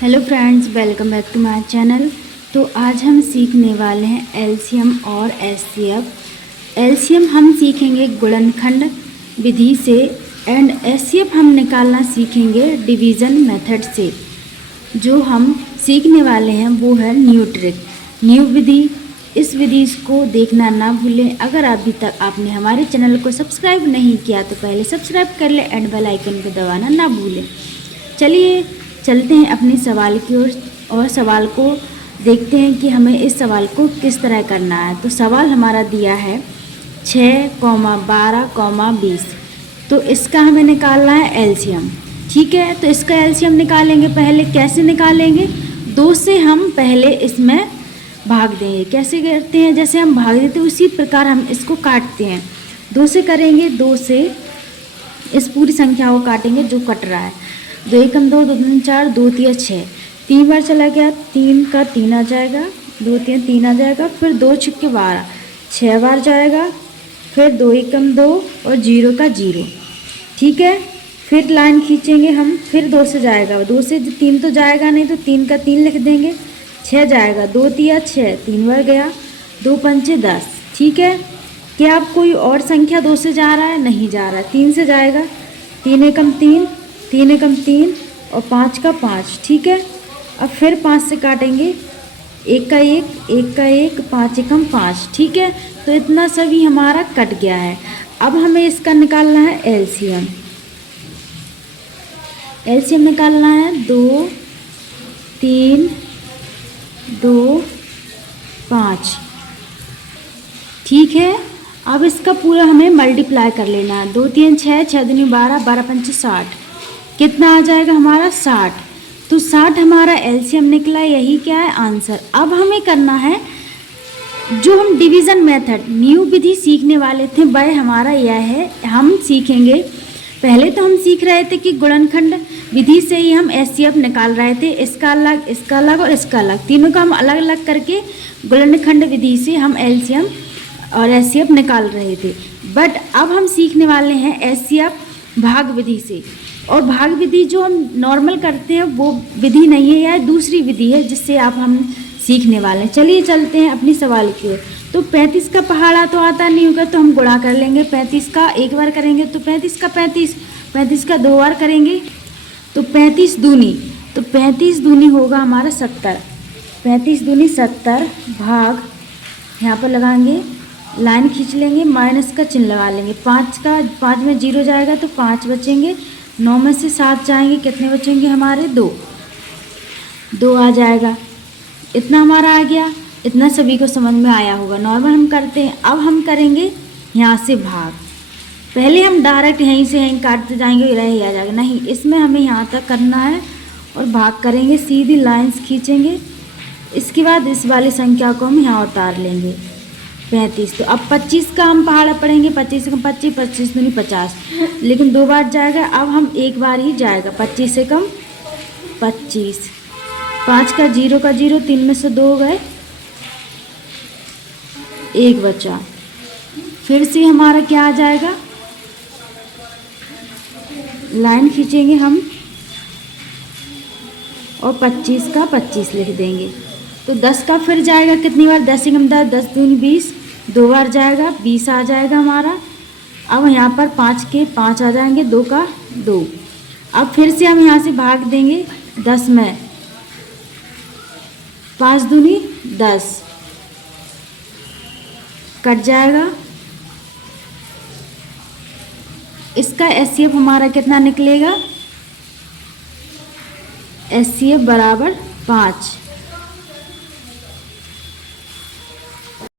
Hello friends, welcome back to my channel. तो आज हम सीखने वाले हैं एलसीएम और एचसीएफ। एलसीएम हम सीखेंगे गुणनखंड विधि से एंड एचसीएफ हम निकालना सीखेंगे डिवीज़न मेथड से। जो हम सीखने वाले हैं वो है न्यू ट्रिक, न्यू विधि। इस विधि को देखना ना भूलें। अगर अभी तक आपने हमारे चैनल को सब्सक्राइब नहीं किया तो पहले सब्सक्राइब कर लें एंड बेल आइकन को दबाना ना भूलें। चलिए चलते हैं अपने सवाल की ओर और सवाल को देखते हैं कि हमें इस सवाल को किस तरह करना है। तो सवाल हमारा दिया है 6,12,20। तो इसका हमें निकालना है एलसीएम। ठीक है, तो इसका एलसीएम निकालेंगे। पहले कैसे निकालेंगे? 2 से हम पहले इसमें भाग देंगे। कैसे करते हैं? जैसे हम भाग देते हैं उसी प्रकार हम इसको काटते हैं। 2 से करेंगे, 2 से इस पूरी संख्या को काटेंगे जो कट रहा है। 2 एकम 2, 2 दूनी 4, 2 तिया 6। 3 बार चला गया, 3 का 3 आ जाएगा, 2 तिया 3 आ जाएगा। फिर 2 छक्के 12, 6 बार जाएगा। फिर 2 एकम 2 और 0 का 0। ठीक है, फिर लाइन खींचेंगे हम। फिर 2 से जाएगा, 2 से 3 तो जाएगा नहीं, तो 3 का 3 लिख देंगे। 6 जाएगा, 2 तिया 6, 3 बार गया, 2 पंचे 10। ठीक है, क्या आप कोई और संख्या 2 से जा रहा है? नहीं जा रहा है। 3 से जाएगा, 3 एकम 3, 3 एकम 3 और 5 का 5। ठीक है, अब फिर 5 से काटेंगे, 1 का 1, 1 का 1, 5 एकम 5। ठीक है, तो इतना सभी हमारा कट गया है। अब हमें इसका निकालना है एलसीएम। एलसीएम निकालना है 2, 3, 2, 5। ठीक है, अब इसका पूरा हमें मल्टीप्लाई कर लेना है। 2 3 6, 6 दूनी 12, 12 पंचे 60। कितना आ जाएगा हमारा? 60। तो 60 हमारा एलसीएम निकला। यही क्या है? आंसर। अब हमें करना है जो हम डिवीज़न मेथड न्यू विधि सीखने वाले थे वह हमारा यह है। हम सीखेंगे, पहले तो हम सीख रहे थे कि गुणनखंड विधि से ही हम एचसीएफ निकाल रहे थे। इसका अलग, इसका अलग और इसका अलग, तीनों का हम अलग अलग करके गुणनखंड विधि से हम एलसीएम और एचसीएफ निकाल रहे थे। बट अब हम सीखने वाले हैं एचसीएफ भाग विधि से। और भाग विधि जो हम नॉर्मल करते हैं वो विधि नहीं है, यह दूसरी विधि है जिससे आप हम सीखने वाले हैं। चलिए चलते हैं अपनी सवाल की ओर। तो 35 का पहाड़ा तो आता नहीं होगा, तो हम गुणा कर लेंगे। 35 का एक बार करेंगे तो 35 का 35, 35 का 2 बार करेंगे तो 35 दूनी, तो 35 दूनी होगा हमारा 70। 35 दूनी 70 भाग, यहाँ पर लगाएंगे, लाइन खींच लेंगे, माइनस का चिन्ह लगा लेंगे। 5 में 0 जाएगा तो 5 बचेंगे। 9 में से 7 जाएंगे, कितने बचेंगे हमारे? 2 आ जाएगा। इतना हमारा आ गया। इतना सभी को समझ में आया होगा। नॉर्मल हम करते हैं। अब हम करेंगे यहाँ से भाग। पहले हम डायरेक्ट यहीं से यहीं काटते जाएंगे, रह आ जाएगा। नहीं, इसमें हमें यहाँ तक करना है और भाग करेंगे, सीधी लाइन्स खींचेंगे। इसके बाद इस वाली संख्या को हम यहाँ उतार लेंगे, 35। तो अब 25 का हम पहाड़ा पढ़ेंगे। 25 से कम 25, 25 दूनी 50, लेकिन 2 बार जाएगा। अब हम एक बार ही जाएगा, 25 से कम 25। 5 का 0 का 0, 3 में से 2 गए, 1 बचा। फिर से हमारा क्या आ जाएगा? लाइन खींचेंगे हम और 25 का 25 लिख देंगे। तो 10 का फिर जाएगा कितनी बार? 10 से कम 10, 10 दूनी 20, 2 बार जाएगा, 20 आ जाएगा हमारा। अब यहाँ पर 5 के 5 आ जाएंगे, 2 का 2। अब फिर से हम यहाँ से भाग देंगे 10 में, 5 दूनी 10, कट जाएगा। इसका एचसीएफ हमारा कितना निकलेगा? एचसीएफ बराबर 5।